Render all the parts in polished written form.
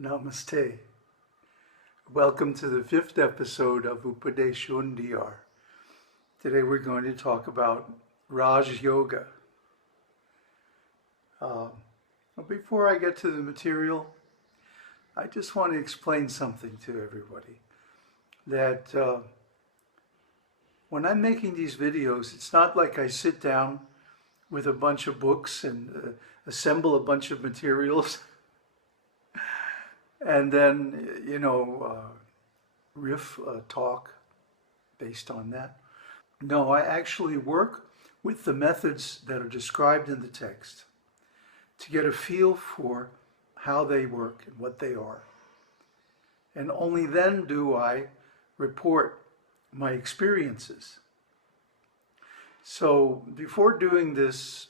Namaste. Welcome to the 5th episode of Upadeṣa-undiyar. Today we're going to talk about Rāja-yoga. Before I get to the material, I just want to explain something to everybody. That when I'm making these videos, it's not like I sit down with a bunch of books and assemble a bunch of materials and then, talk based on that. No, I actually work with the methods that are described in the text to get a feel for how they work and what they are. And only then do I report my experiences. So before doing this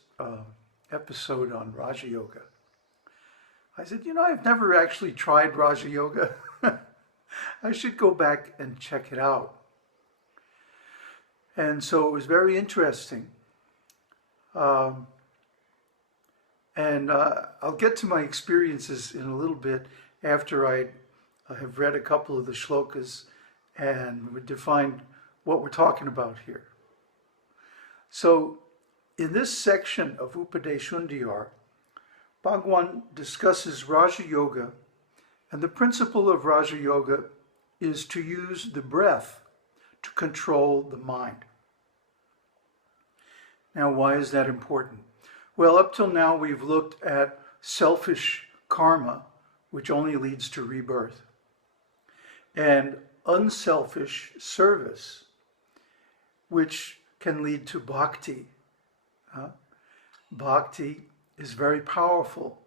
episode on Raja-yoga, I said, I've never actually tried Raja-yoga. I should go back and check it out. And so it was very interesting. And I'll get to my experiences in a little bit after I have read a couple of the shlokas and would define what we're talking about here. So in this section of Upadeṣa-undiyar, Bhagavān discusses Raja-yoga, and the principle of Raja-yoga is to use the breath to control the mind. Now, why is that important? Well, up till now we've looked at selfish karma, which only leads to rebirth, and unselfish service, which can lead to bhakti. Bhakti is very powerful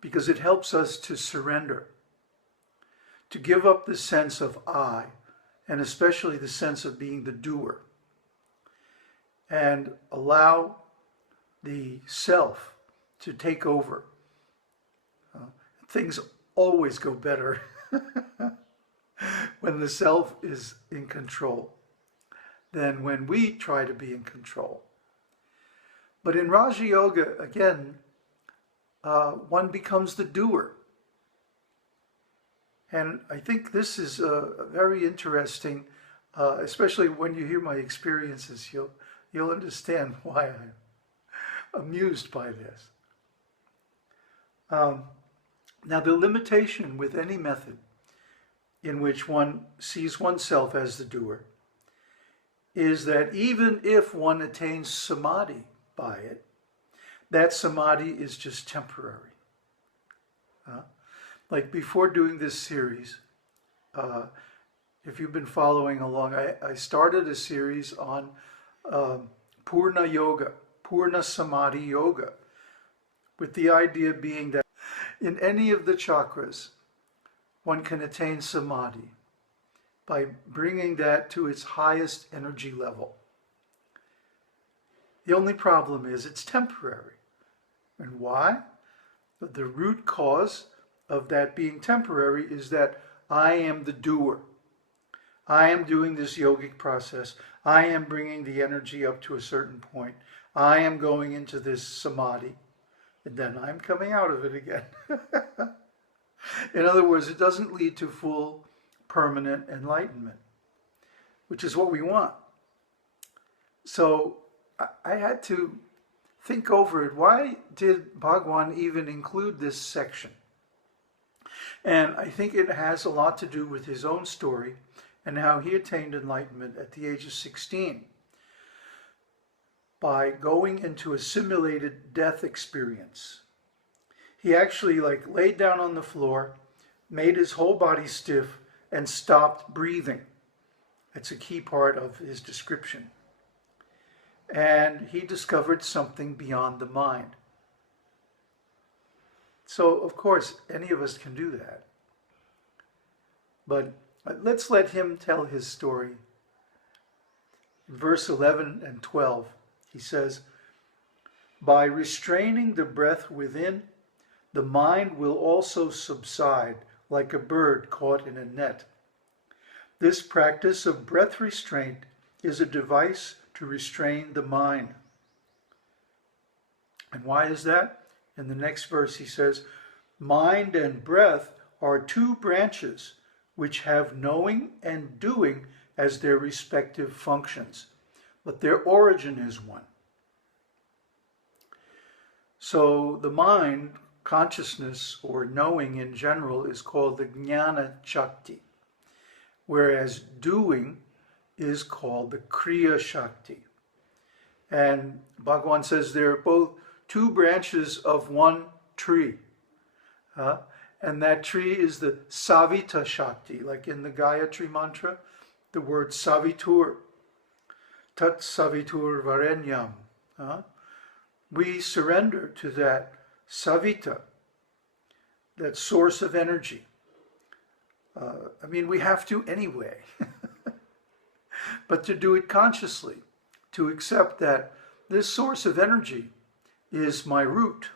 because it helps us to surrender, to give up the sense of I, and especially the sense of being the doer, and allow the self to take over. Things always go better when the self is in control than when we try to be in control. But in Raja-yoga, again, one becomes the doer. And I think this is very interesting, especially when you hear my experiences, you'll understand why I'm amused by this. Now, the limitation with any method in which one sees oneself as the doer is that even if one attains samadhi by it, that samadhi is just temporary. Like before doing this series, if you've been following along, I started a series on purna-yoga, purna-samadhi yoga, with the idea being that in any of the chakras, one can attain samadhi by bringing that to its highest energy level. The only problem is it's temporary. And why? The root cause of that being temporary is that I am the doer. I am doing this yogic process. I am bringing the energy up to a certain point. I am going into this samadhi, and then I'm coming out of it again. In other words, it doesn't lead to full permanent enlightenment, which is what we want. So I had to think over it. Why did Bhagavān even include this section? And I think it has a lot to do with his own story and how he attained enlightenment at the age of 16 by going into a simulated death experience. He actually laid down on the floor, made his whole body stiff, and stopped breathing. That's a key part of his description. And he discovered something beyond the mind. So, of course, any of us can do that. But let's let him tell his story. In verse 11 and 12, he says, "By restraining the breath within, the mind will also subside like a bird caught in a net. This practice of breath restraint is a device to restrain the mind." And why is that? In the next verse he says, "Mind and breath are two branches which have knowing and doing as their respective functions, but their origin is one. So the mind, consciousness, or knowing in general is called the jñāna-śakti, whereas doing is called the krīya-śakti. And Bhagavan says they're both two branches of one tree. And that tree is the Savita-śakti, like in the Gāyatrī Mantra, the word savitur, tat savitur varenyam. We surrender to that savita, that source of energy. I mean, we have to anyway, but to do it consciously, to accept that this source of energy is my root,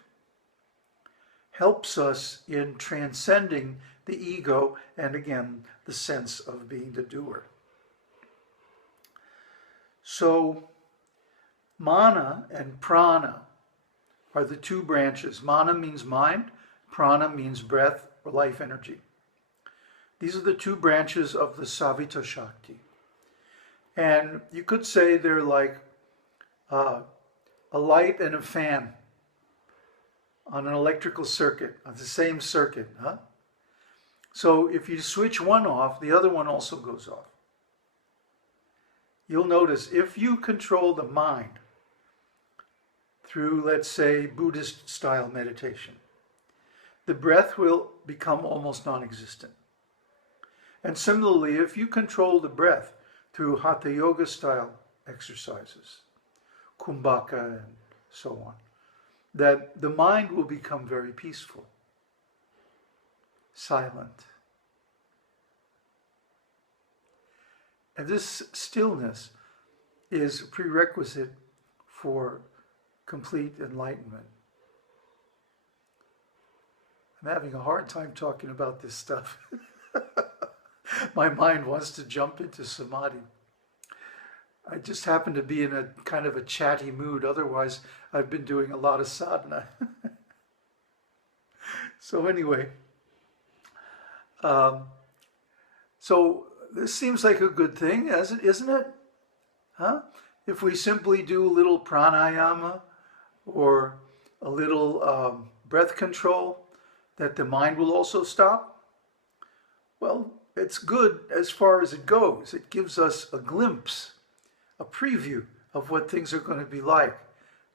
helps us in transcending the ego and, again, the sense of being the doer. So, māna and prāṇa are the two branches. Māna means mind, prāṇa means breath or life energy. These are the two branches of the Savita-śakti. And you could say they're like a light and a fan on an electrical circuit, on the same circuit. So if you switch one off, the other one also goes off. You'll notice if you control the mind through, let's say, Buddhist-style meditation, the breath will become almost non-existent. And similarly, if you control the breath through Hatha-yoga style exercises, kumbhaka and so on, that the mind will become very peaceful, silent. And this stillness is a prerequisite for complete enlightenment. I'm having a hard time talking about this stuff. My mind wants to jump into samadhi. I just happen to be in a kind of a chatty mood. Otherwise, I've been doing a lot of sadhana. So anyway, so this seems like a good thing, isn't it? If we simply do a little pranayama or a little breath control, that the mind will also stop? Well, it's good as far as it goes. It gives us a glimpse, a preview of what things are going to be like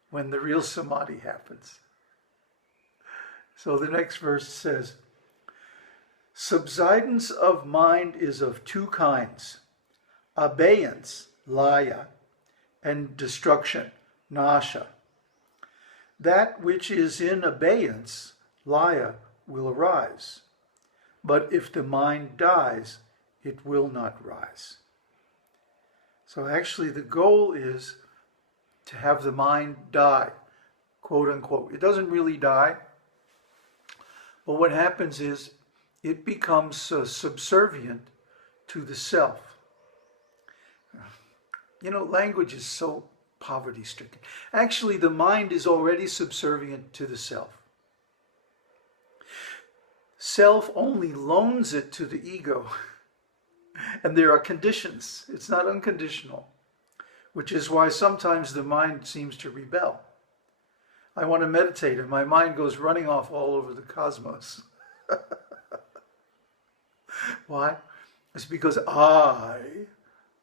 when the real samadhi happens. So the next verse says, subsidence of mind is of two kinds, abeyance, laya, and destruction, nasha. That which is in abeyance, laya, will arise. But if the mind dies, it will not rise. So actually the goal is to have the mind die, quote unquote. It doesn't really die, but what happens is it becomes subservient to the self. You know, language is so poverty-stricken. Actually, the mind is already subservient to the self. Self only loans it to the ego. And there are conditions. It's not unconditional, which is why sometimes the mind seems to rebel. I want to meditate and my mind goes running off all over the cosmos. Why? It's because I,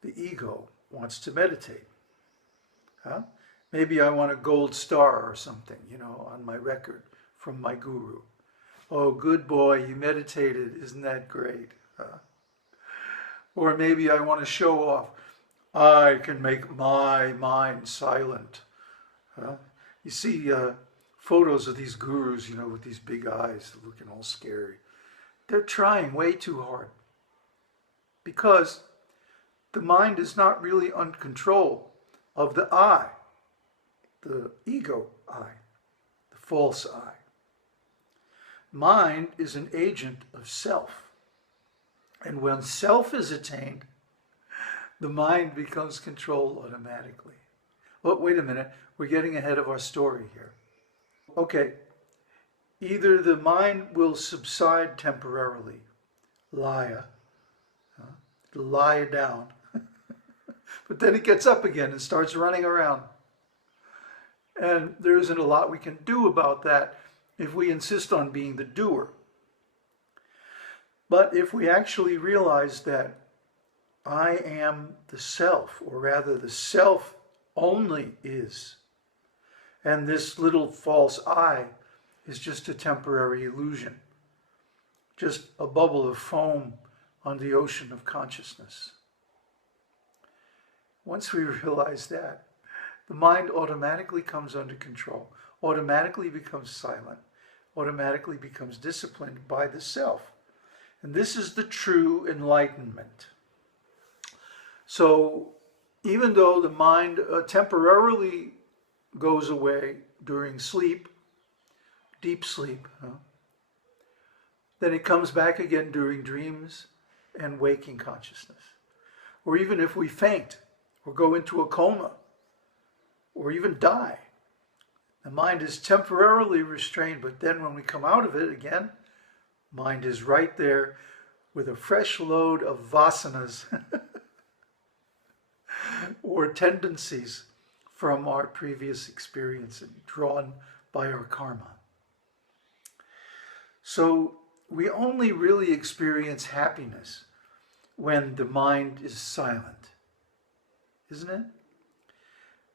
the ego, wants to meditate. Maybe I want a gold star or something, you know, on my record from my guru. Oh, good boy, you meditated. Isn't that great? Or maybe I want to show off. I can make my mind silent. You see photos of these gurus, you know, with these big eyes looking all scary. They're trying way too hard because the mind is not really under control of the I, the ego I, the false I. Mind is an agent of self. And when self is attained, the mind becomes controlled automatically. Well, wait a minute, we're getting ahead of our story here. Okay, either the mind will subside temporarily, laya, lie down, but then it gets up again and starts running around. And there isn't a lot we can do about that if we insist on being the doer. But if we actually realize that I am the self, or rather the self only is, and this little false I is just a temporary illusion, just a bubble of foam on the ocean of consciousness. Once we realize that, the mind automatically comes under control, automatically becomes silent, automatically becomes disciplined by the self. And this is the true enlightenment. So even though the mind temporarily goes away during sleep, deep sleep, then it comes back again during dreams and waking consciousness. Or even if we faint or go into a coma or even die, the mind is temporarily restrained, but then when we come out of it again, mind is right there with a fresh load of vasanas or tendencies from our previous experience and drawn by our karma. So we only really experience happiness when the mind is silent, isn't it?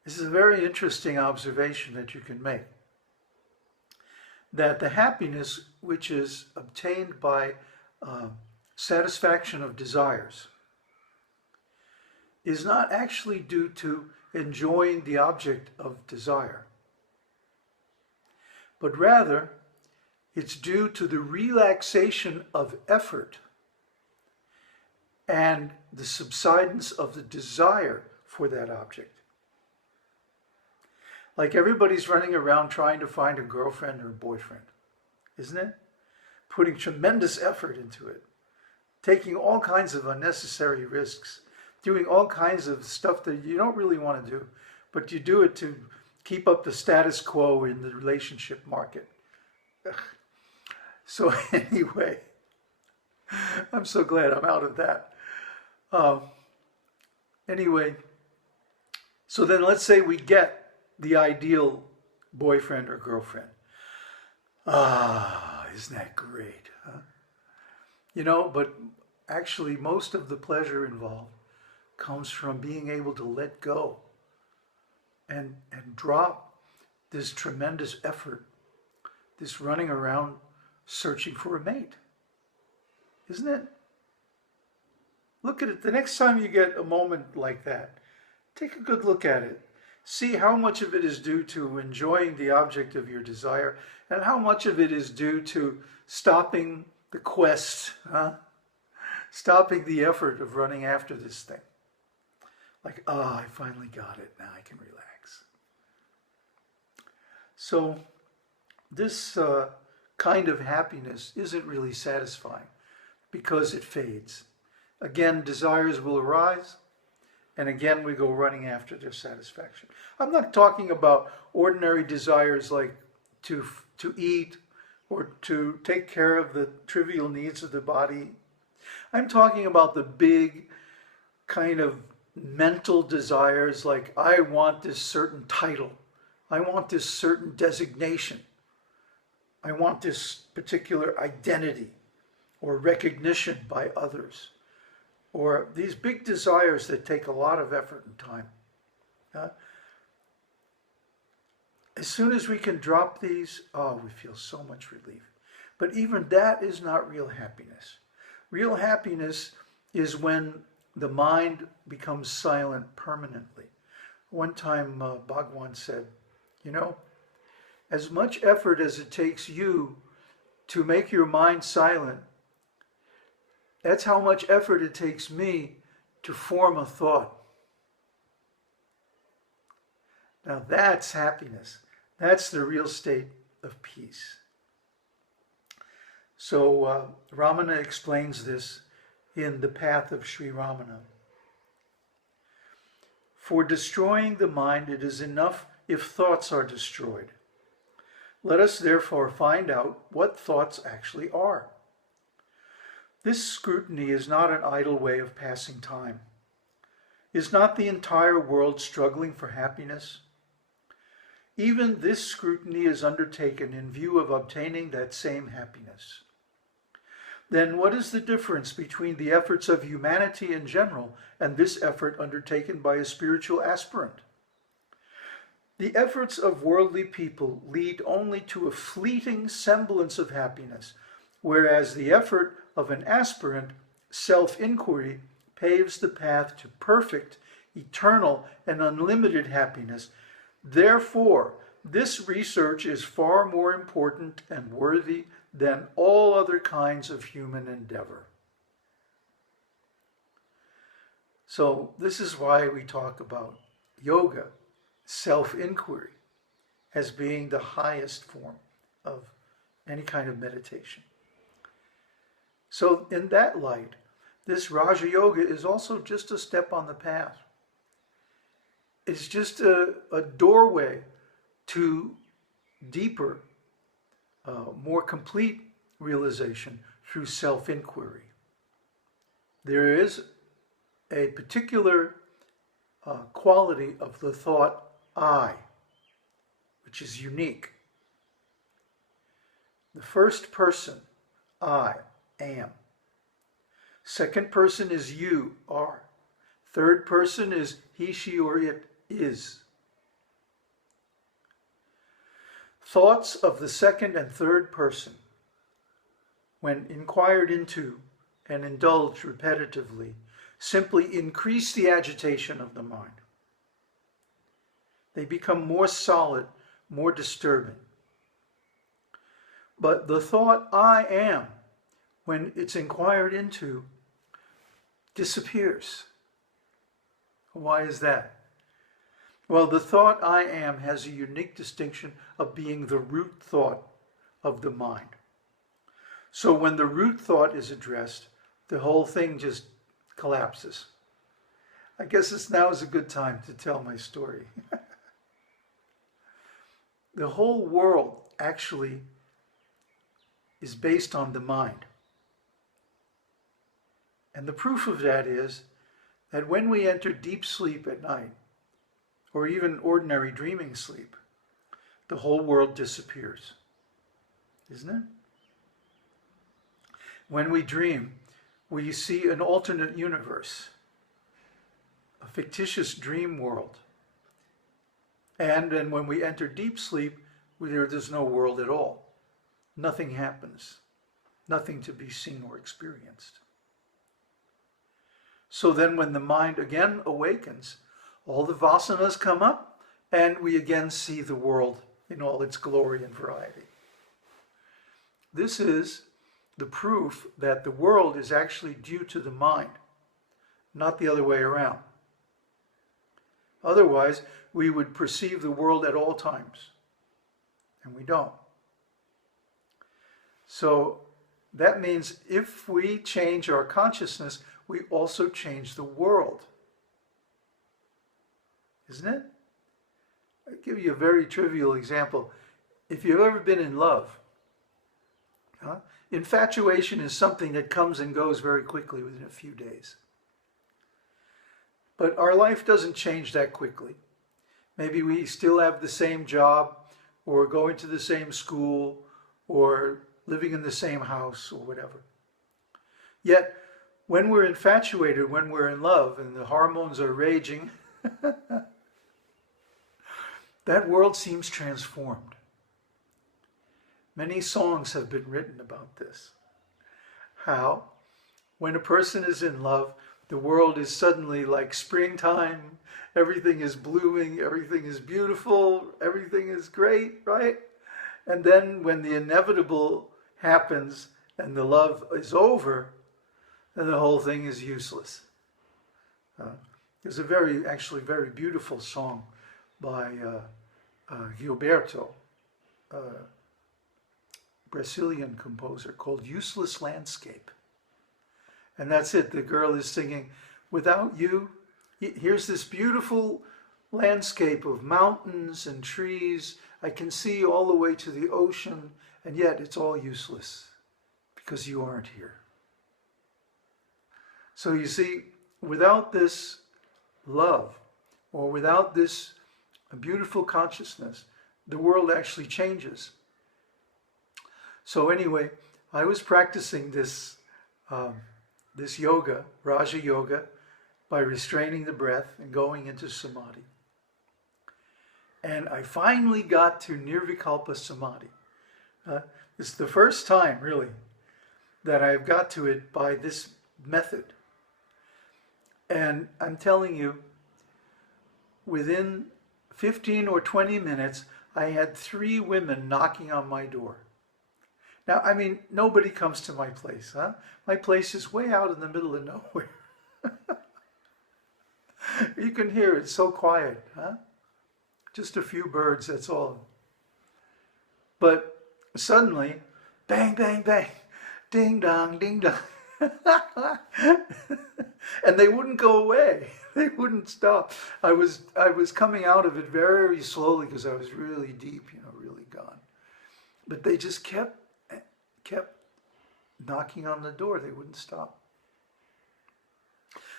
This is a very interesting observation that you can make. That the happiness which is obtained by satisfaction of desires is not actually due to enjoying the object of desire, but rather it's due to the relaxation of effort and the subsidence of the desire for that object. Like everybody's running around trying to find a girlfriend or a boyfriend, isn't it? Putting tremendous effort into it, taking all kinds of unnecessary risks, doing all kinds of stuff that you don't really want to do, but you do it to keep up the status quo in the relationship market. Ugh. So anyway, I'm so glad I'm out of that. Anyway, so then let's say we get the ideal boyfriend or girlfriend. Isn't that great? Huh? You know, but actually most of the pleasure involved comes from being able to let go and drop this tremendous effort, this running around searching for a mate. Isn't it? Look at it. The next time you get a moment like that, take a good look at it. See how much of it is due to enjoying the object of your desire and how much of it is due to stopping the quest, stopping the effort of running after this thing. Like, I finally got it, now I can relax. So this kind of happiness isn't really satisfying because it fades. Again, desires will arise, and again we go running after their satisfaction. I'm not talking about ordinary desires like to eat or to take care of the trivial needs of the body. I'm talking about the big kind of mental desires like I want this certain title, I want this certain designation, I want this particular identity or recognition by others, or these big desires that take a lot of effort and time. As soon as we can drop these, we feel so much relief. But even that is not real happiness. Real happiness is when the mind becomes silent permanently. One time Bhagavān said, you know, as much effort as it takes you to make your mind silent, that's how much effort it takes me to form a thought. Now that's happiness. That's the real state of peace. So Ramana explains this in the path of Sri Ramana. For destroying the mind, it is enough if thoughts are destroyed. Let us therefore find out what thoughts actually are. This scrutiny is not an idle way of passing time. Is not the entire world struggling for happiness? Even this scrutiny is undertaken in view of obtaining that same happiness. Then what is the difference between the efforts of humanity in general and this effort undertaken by a spiritual aspirant? The efforts of worldly people lead only to a fleeting semblance of happiness, whereas the effort of an aspirant, self-inquiry, paves the path to perfect, eternal, and unlimited happiness. Therefore, this research is far more important and worthy than all other kinds of human endeavor. So this is why we talk about yoga, self-inquiry, as being the highest form of any kind of meditation. So in that light, this Raja-yoga is also just a step on the path. It's just a doorway to deeper, more complete realization through self-inquiry. There is a particular quality of the thought I, which is unique. The first person, I am. Second person is you, are. Third person is he, she, or it is. Thoughts of the second and third person, when inquired into and indulged repetitively, simply increase the agitation of the mind. They become more solid, more disturbing. But the thought I am, when it's inquired into, disappears. Why is that? Well, the thought I am has a unique distinction of being the root thought of the mind. So when the root thought is addressed, the whole thing just collapses. I guess now is a good time to tell my story. The whole world actually is based on the mind. And the proof of that is that when we enter deep sleep at night, or even ordinary dreaming sleep, the whole world disappears. Isn't it? When we dream, we see an alternate universe, a fictitious dream world. And then when we enter deep sleep, there's no world at all. Nothing happens. Nothing to be seen or experienced. So then when the mind again awakens, all the vasanas come up and we again see the world in all its glory and variety. This is the proof that the world is actually due to the mind, not the other way around. Otherwise, we would perceive the world at all times, and we don't. So that means if we change our consciousness, we also change the world. Isn't it? I'll give you a very trivial example. If you've ever been in love, infatuation is something that comes and goes very quickly within a few days. But our life doesn't change that quickly. Maybe we still have the same job, or going to the same school, or living in the same house, or whatever. Yet, when we're infatuated, when we're in love, and the hormones are raging, that world seems transformed. Many songs have been written about this. How, when a person is in love, the world is suddenly like springtime, everything is blooming, everything is beautiful, everything is great, right? And then when the inevitable happens and the love is over, then the whole thing is useless. There's a actually very beautiful song by Gilberto, Brazilian composer, called Useless Landscape. And that's it. The girl is singing, without you, here's this beautiful landscape of mountains and trees, I can see all the way to the ocean, and yet it's all useless because you aren't here. So you see, without this love, or without this beautiful consciousness, the world actually changes. So anyway, I was practicing this yoga, raja-yoga, by restraining the breath and going into samadhi. And I finally got to nirvikalpa samadhi. It's the first time, really, that I've got to it by this method. And I'm telling you, within 15 or 20 minutes, I had 3 women knocking on my door. Now, I mean, nobody comes to my place, huh? My place is way out in the middle of nowhere. You can hear it's so quiet, huh? Just a few birds, that's all. But suddenly, bang, bang, bang, ding dong, ding dong. And they wouldn't go away. They wouldn't stop. I was coming out of it very slowly because I was really deep, really gone. But they just kept knocking on the door. They wouldn't stop.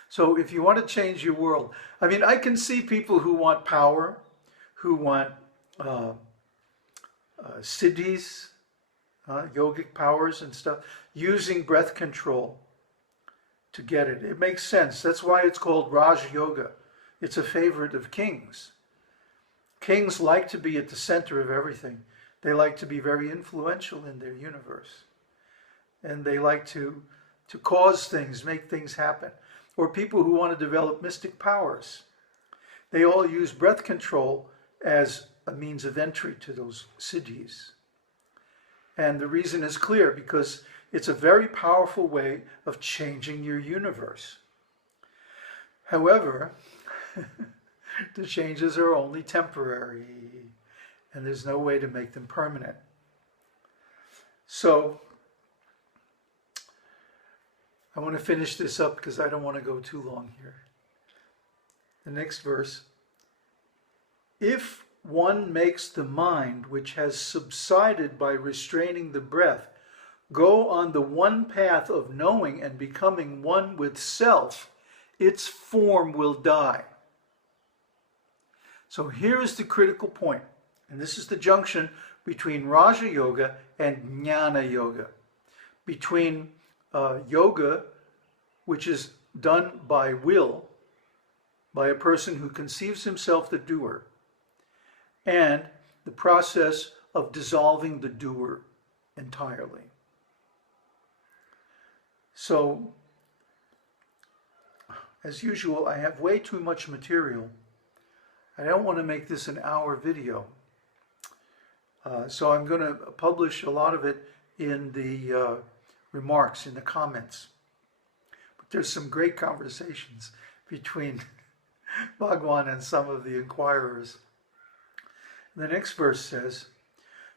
So if you want to change your world, I mean, I can see people who want power, who want siddhis, yogic powers and stuff, using breath control to get it. It makes sense. That's why it's called Raja-yoga. It's a favorite of kings. Kings like to be at the center of everything. They like to be very influential in their universe. And they like to cause things, make things happen. Or people who want to develop mystic powers. They all use breath control as a means of entry to those siddhis. And the reason is clear, because it's a very powerful way of changing your universe. However, the changes are only temporary, and there's no way to make them permanent. So, I want to finish this up because I don't want to go too long here. The next verse. If one makes the mind, which has subsided by restraining the breath, go on the one path of knowing and becoming one with self, its form will die. So here's the critical point, and this is the junction between Raja-yoga and Jñāna-yoga, between yoga, which is done by will, by a person who conceives himself the doer, and the process of dissolving the doer entirely. So, as usual, I have way too much material. I don't want to make this an hour video. So I'm going to publish a lot of it in the remarks, in the comments. But there's some great conversations between Bhagavān and some of the inquirers. The next verse says,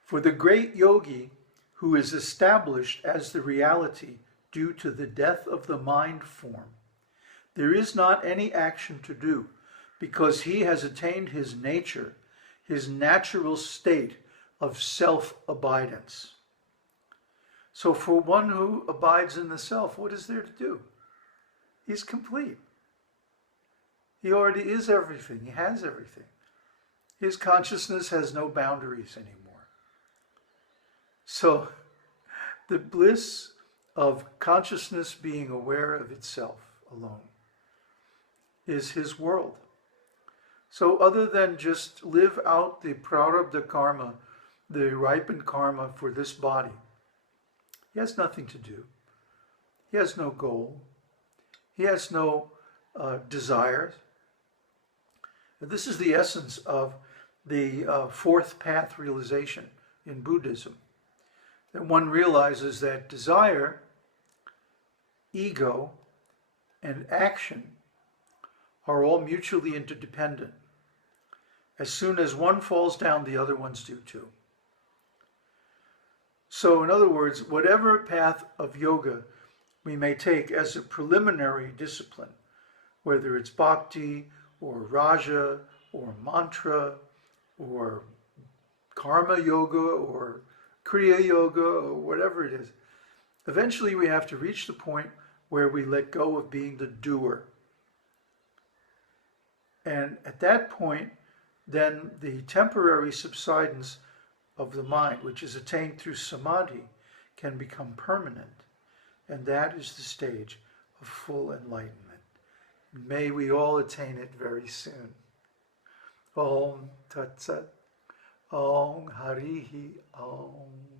for the great yogi who is established as the reality due to the death of the mind form, there is not any action to do, because he has attained his nature, his natural state of self-abidance. So for one who abides in the self, what is there to do? He's complete. He already is everything. He has everything. His consciousness has no boundaries anymore. So the bliss of consciousness being aware of itself alone is his world. So other than just live out the prarabdha karma, the ripened karma for this body, he has nothing to do. He has no goal. He has no desires. This is the essence of the fourth path realization in Buddhism. That one realizes that desire, ego, and action are all mutually interdependent. As soon as one falls down, the other ones do too. So in other words, whatever path of yoga we may take as a preliminary discipline, whether it's bhakti or raja or mantra or karma-yoga or kriya-yoga or whatever it is. Eventually we have to reach the point where we let go of being the doer. And at that point, then the temporary subsidence of the mind, which is attained through samadhi, can become permanent. And that is the stage of full enlightenment. May we all attain it very soon. Om Tat Sat. Om Harihi Om.